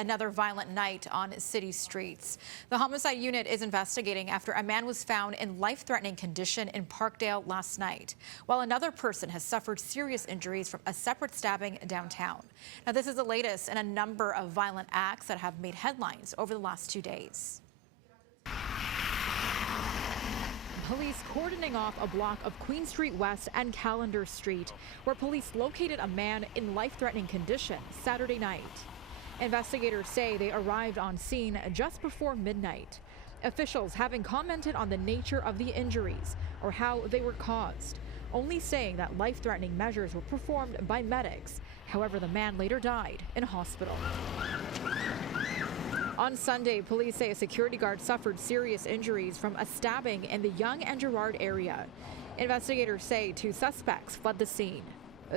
another violent night on city streets. The homicide unit is investigating after a man was found in life-threatening condition in Parkdale last night, while another person has suffered serious injuries from a separate stabbing downtown. Now, this is the latest in a number of violent acts that have made headlines over the last 2 days. Police cordoning off a block of Queen Street West and Callender Street, where police located a man in life-threatening condition Saturday night. Investigators say they arrived on scene just before midnight. Officials haven't commented on the nature of the injuries or how they were caused, only saying that life-threatening measures were performed by medics. However, the man later died in hospital. On Sunday, police say a security guard suffered serious injuries from a stabbing in the Yonge and Gerrard area. Investigators say 2 suspects fled the scene.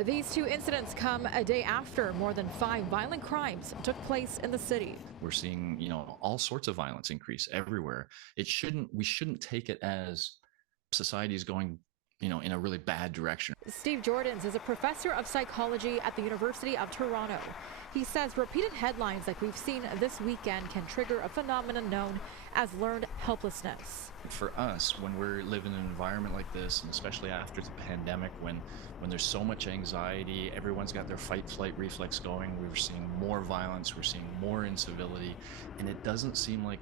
These 2 incidents come a day after more than 5 violent crimes took place in the city. We're seeing, all sorts of violence increase everywhere. We shouldn't take it as society is going, in a really bad direction. Steve Jordans is a professor of psychology at the University of Toronto. He says repeated headlines like we've seen this weekend can trigger a phenomenon known as learned helplessness. For us, when we're living in an environment like this, and especially after the pandemic, when there's so much anxiety, everyone's got their fight-flight reflex going, we're seeing more violence, we're seeing more incivility, and it doesn't seem like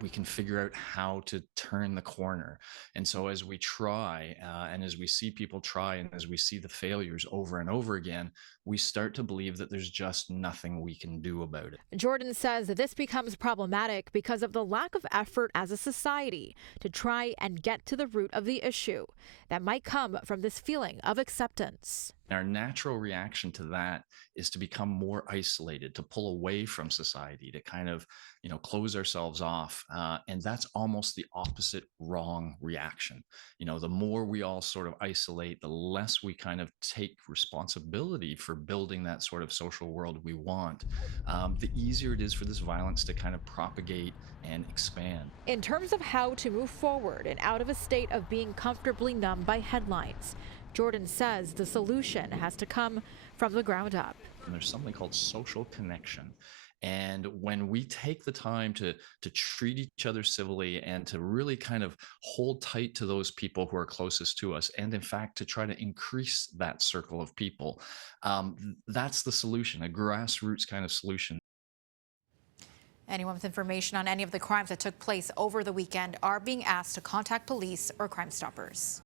we can figure out how to turn the corner. And so as we try, and as we see people try, and as we see the failures over and over again, we start to believe that there's just nothing we can do about it. Jordan says that this becomes problematic because of the lack of effort as a society to try and get to the root of the issue that might come from this feeling of acceptance. Our natural reaction to that is to become more isolated, to pull away from society, to kind of, close ourselves off. And that's almost the opposite wrong reaction. The more we all sort of isolate, the less we kind of take responsibility for building that sort of social world we want, the easier it is for this violence to kind of propagate and expand. In terms of how to move forward and out of a state of being comfortably numb by headlines, Jordan says the solution has to come from the ground up. And there's something called social connection. And when we take the time to treat each other civilly and to really kind of hold tight to those people who are closest to us, and in fact, to try to increase that circle of people, that's the solution, a grassroots kind of solution. Anyone with information on any of the crimes that took place over the weekend are being asked to contact police or Crime Stoppers.